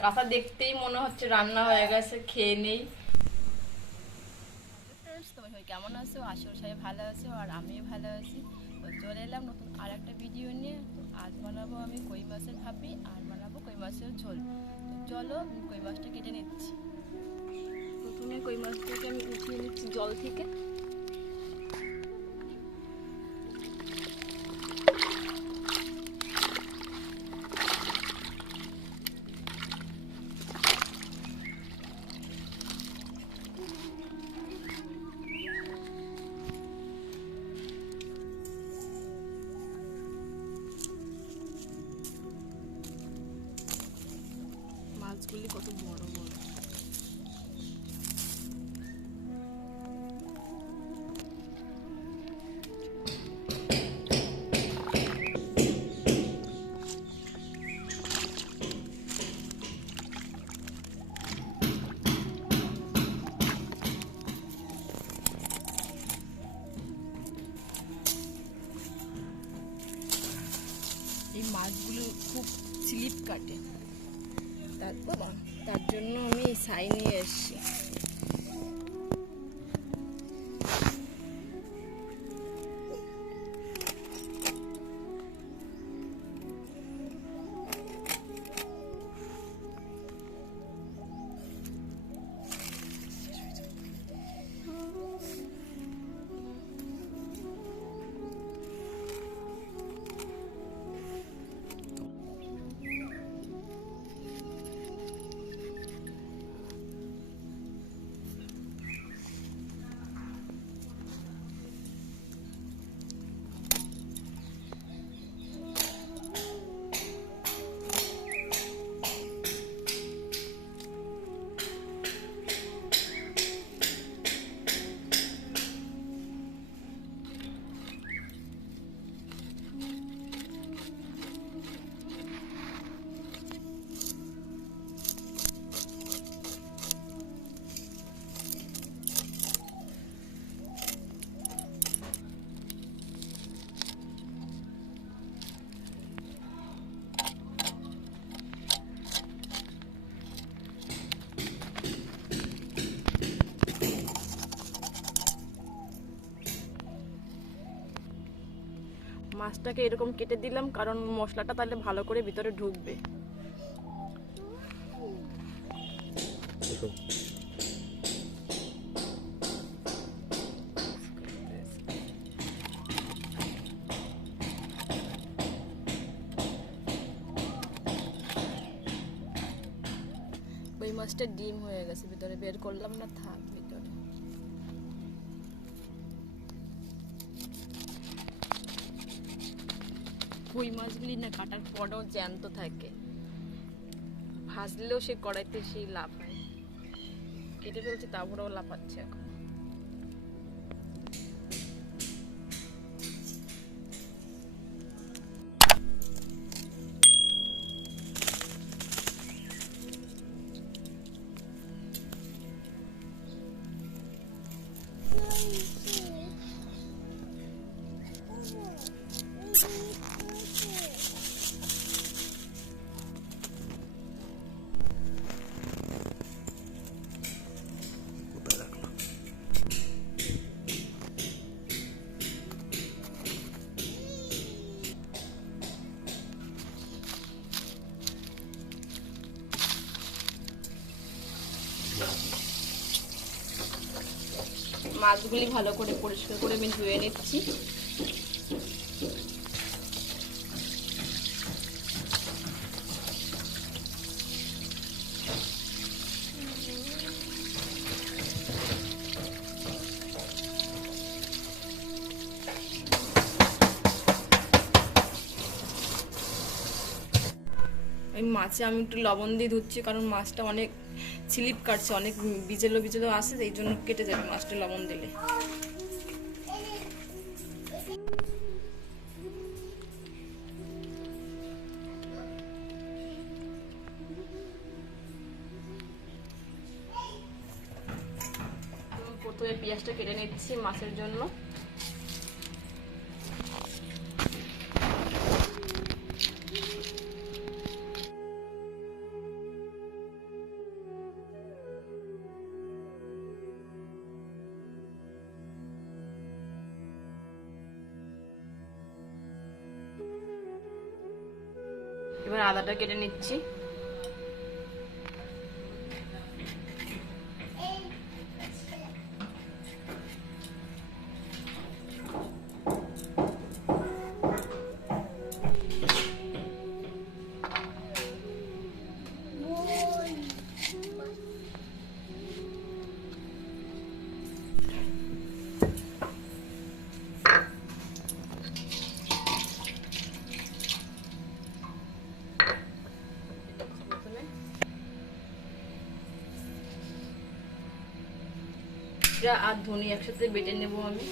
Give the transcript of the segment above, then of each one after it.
কাঁচা দেখতেই মনে হচ্ছে রান্না হয়ে গেছে, খেয়ে নেই। তোমার সবাই কেমন আছো? আশা সবাই ভালো আছো আর আমিও ভালো আছি। তো চলে এলাম নতুন আর একটা ভিডিও নিয়ে। তো আজ বানাবো আমি কই মাছের ভাপি আর বানাবো কই মাছের ঝোল। তো চলো আমি কই মাছটা কেটে নিচ্ছি। প্রথমে কই মাছটাকে আমি উঠিয়ে নিচ্ছি জল থেকে। মাছগুলি কত বড় বড়। এই মাছগুলো খুব স্লিপ কাটে, তার জন্য আমি এই ছাই নিয়ে এসেছি। মাছটাকে এরকম কেটে দিলাম কারণ মশলাটা তাহলে ভালো করে ভিতরে ঢুকবে। ওই মাছটা ডিম হয়ে গেছে, ভিতরে বের করলাম না, থাক ভিতরে। কই মাছগুলি না কাটার পরেও জ্যান্ত থাকে, ভাজলেও সে কড়াইতে সেই লাফায়। কেটে ফেলছি তারপরেও লাফাচ্ছে এখন। মাছগুলি ভালো করে পরিষ্কার করে আমি ধুয়ে নিচ্ছি। এই মাছে আমি একটু লবণ দিয়ে ধুচ্ছি কারণ মাছটা অনেক স্লিপ কাটছে, অনেক বিজেলো বিজেলো আছে, এই জন্য কেটে যাবে মাছটা লবণ দিলে। প্রথমে পেঁয়াজটা কেটে নিচ্ছি মাছের জন্য। এবার আদাটা কেটে নিচ্ছি। আর ধনে একসাথে বেটে নেব আমি।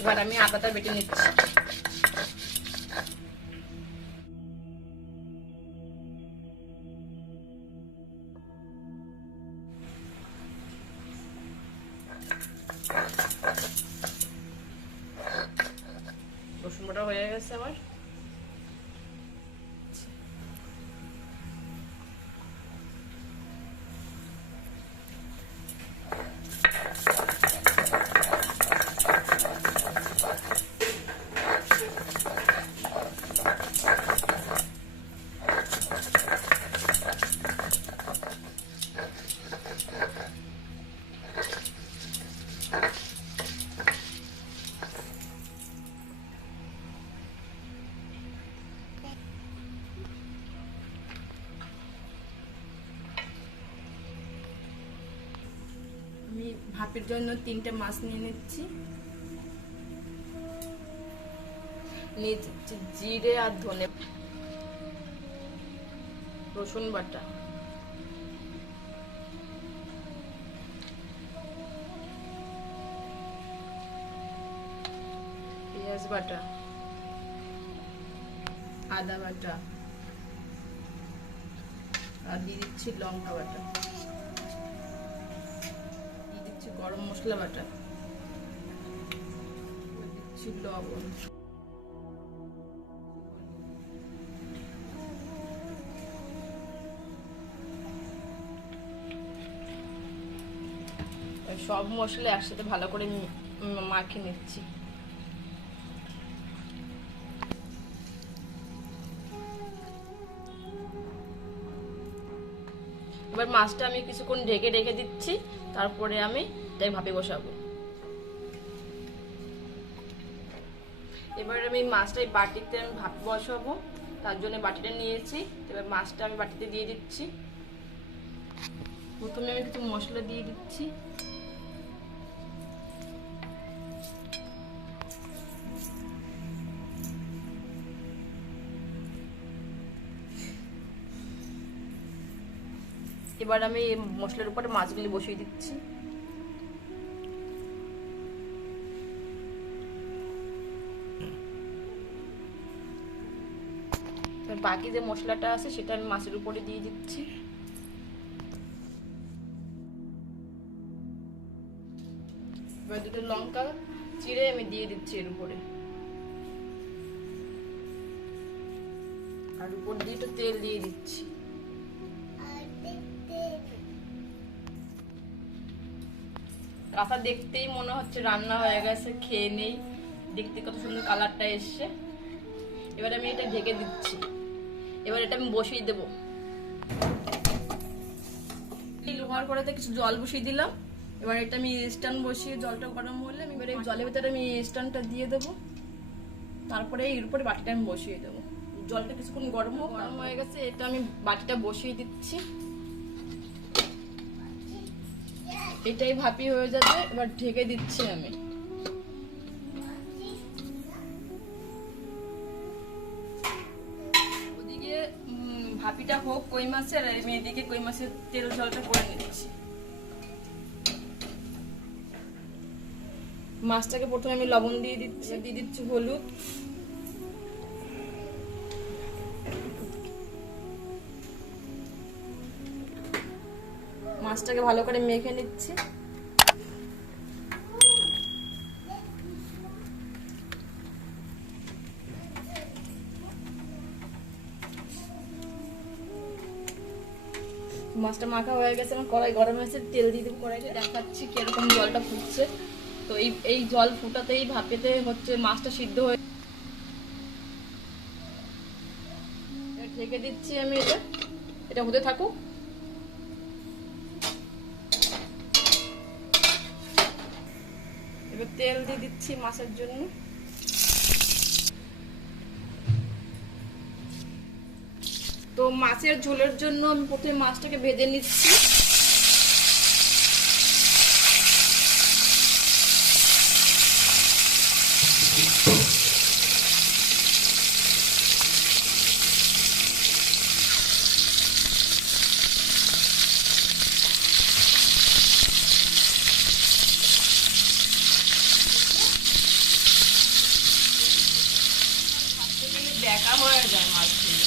এবার আমি আদাটা বেটে নিচ্ছি। রসুন বাটা হয়ে গেছে আমার। আমি ভাপির জন্য 3টে মাছ নিয়ে নিচ্ছি। জিরে আর ধনে, রসুন বাটা, পেঁয়াজ বাটা, আদা বাটা, আর দিয়ে দিচ্ছি লঙ্কা বাটা, দিয়ে দিচ্ছি গরম মশলা বাটা, দিচ্ছি লবণ, সব মশলা একসাথে ভালো করে মাখিয়ে নিচ্ছি। এবার মাছটা আমি কিছুক্ষণ ঢেকে রেখে দিচ্ছি, তারপরে আমি তাই ভাপে বসাবো। এবার আমি মাছটাই বাটিতে আমি ভাপে বসাবো, তার জন্য বাটিটা নিয়েছি। এবার মাছটা আমি বাটিতে দিয়ে দিচ্ছি। প্রথমে আমি কিছু মশলা দিয়ে দিচ্ছি। এবার আমি এই মশলার উপরে মাছগুলি বসিয়ে দিচ্ছি। বাকি যে মশলাটা আছে সেটা আমি মাছের উপরে দিয়ে দিচ্ছি। এবার 2টো লঙ্কা চিড়ে আমি দিয়ে দিচ্ছি এর উপরে, আর উপর দিয়ে একটু তেল দিয়ে দিচ্ছি। কাঁচা দেখতেই মনে হচ্ছে রান্না হয়ে গেছে, খেয়ে নেই। দেখতে কত সুন্দর কালারটা এসছে। এবার আমি এটা ঢেকে দিচ্ছি। এবার এটা আমি বসিয়ে দেবো। লোহার কড়াইতে কিছু জল বসিয়ে দিলাম। এবার এটা আমি স্ট্যান্ড বসিয়ে জলটা গরম হলে আমি এবার এই জলের ভিতরে আমি স্ট্যান্ডটা দিয়ে দেবো। তারপরে এর উপরে বাটিটা আমি বসিয়ে দেবো। জলটা কিছুক্ষণ গরম হয়ে গেছে, এটা আমি বাটিটা বসিয়ে দিচ্ছি। এটাই ভাপি হয়ে যাবে। এবার ঢেকে দিচ্ছি আমি। ওদিকে হোক কই মাছের, আর আমি এদিকে কই মাছের তেল ঝোলটা করে নিচ্ছি। মাছটাকে প্রথমে আমি লবণ দিয়ে দিচ্ছি হলুদ, মাছটাকে ভালো করে মেখে নিচ্ছি। মাছটা মাখা হয়ে গেছে, আমার কড়াই গরম হয়েছে, তেল দিয়ে দেবো কড়াইতে, দেখাচ্ছি কিরকম জলটা ফুটছে। তো এই জল ফুটাতেই ভাপেতে হচ্ছে মাছটা সিদ্ধ হয়ে, ঢেকে দিচ্ছি আমি। এটা হতে থাকুক। এবার তেল দিয়ে দিচ্ছি মাছের জন্য। তো মাছের ঝোলের জন্য আমি প্রথমে মাছটাকে ভেজে নিচ্ছি। দেখা হয়ে যায় মাছগুলো।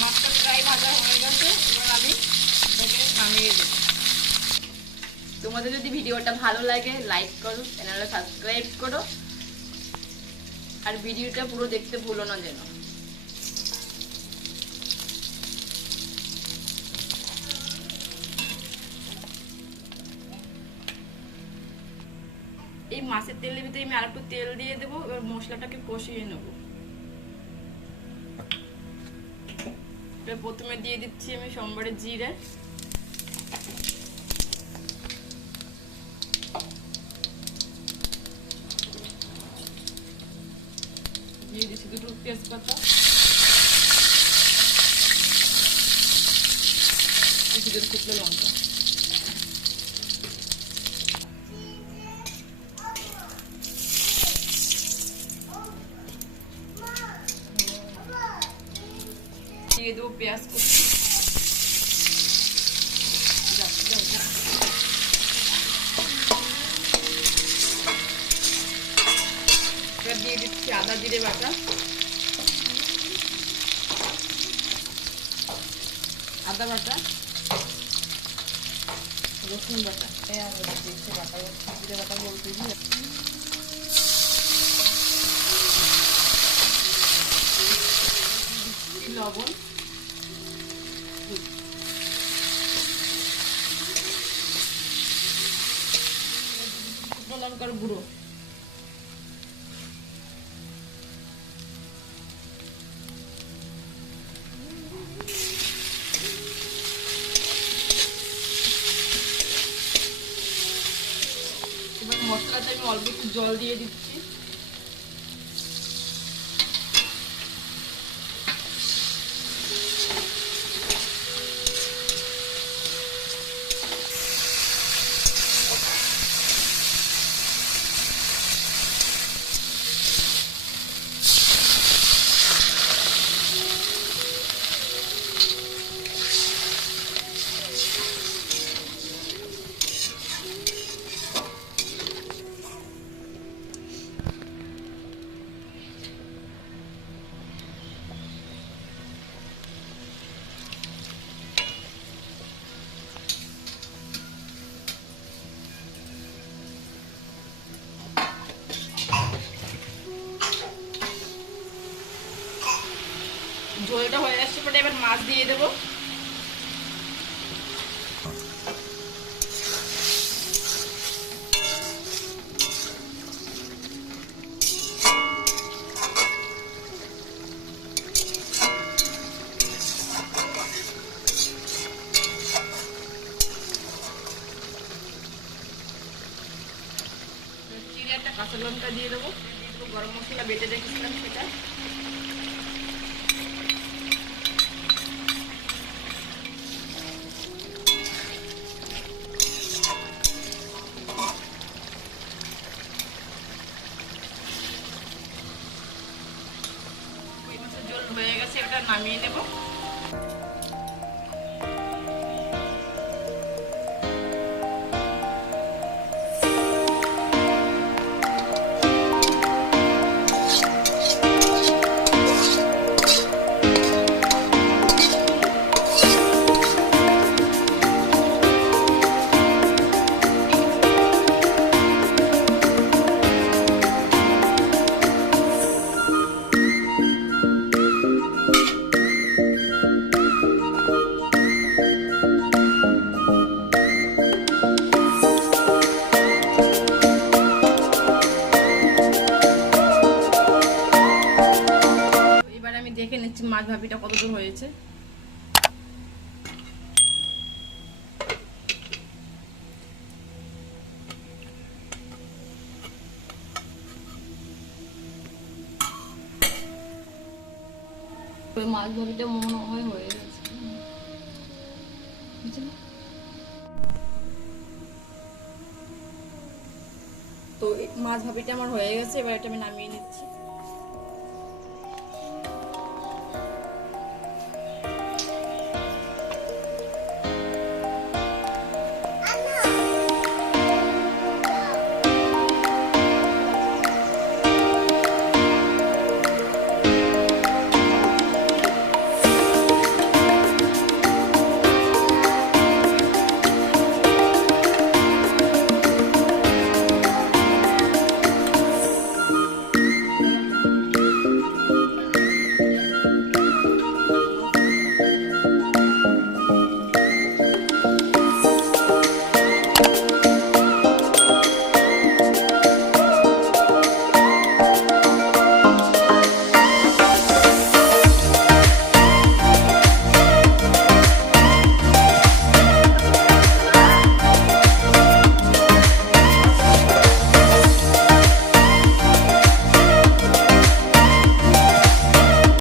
মাছটা প্রায় ভাজা হয়ে গেছে, এবার আমি এটাকে নামিয়ে দেব। তোমাদের যদি ভিডিওটা ভালো লাগে লাইক করো, চ্যানেলটা সাবস্ক্রাইব করো, আর ভিডিওটা পুরো দেখতে ভুলো না যেন। এই মাছের তেলের ভিতরে আমি আরেকটু তেল দিয়ে দেবো। এবার মশলাটাকে কষিয়ে নেব। প্রথমে দিয়ে দিচ্ছি আমি সোমবারের জিরে, দিয়ে দিচ্ছি দুটো তেজপাতা, দুটো শুকনো লঙ্কা, দিয়ে দেবো পেঁয়াজ কুচি, দিয়ে দিচ্ছি আদা জিরে বাটা, আদা বাটা, রসুন বাটা, বাটা জিরে বাটা বলতে লবণ, শুকনো লঙ্কার গুঁড়ো, এবার মশলাতে আমি অল্প একটু জল দিয়ে দিচ্ছি। ঝোলটা হয়ে আসছে পরে এবার মাছ দিয়ে দেবো। চিড়ে একটা কাঁচা লঙ্কা দিয়ে দেবো, গরম মশলা বেটে রেখেছিলাম সেটা, নামিয়ে নেব। দেখে নিচ্ছি মাছ ভাপিটা কতদূর হয়েছে। মাছ ভাপিটা মনে হয় হয়ে গেছে। তো মাছ ভাপিটা আমার হয়ে গেছে, এবার এটা আমি নামিয়ে নিচ্ছি।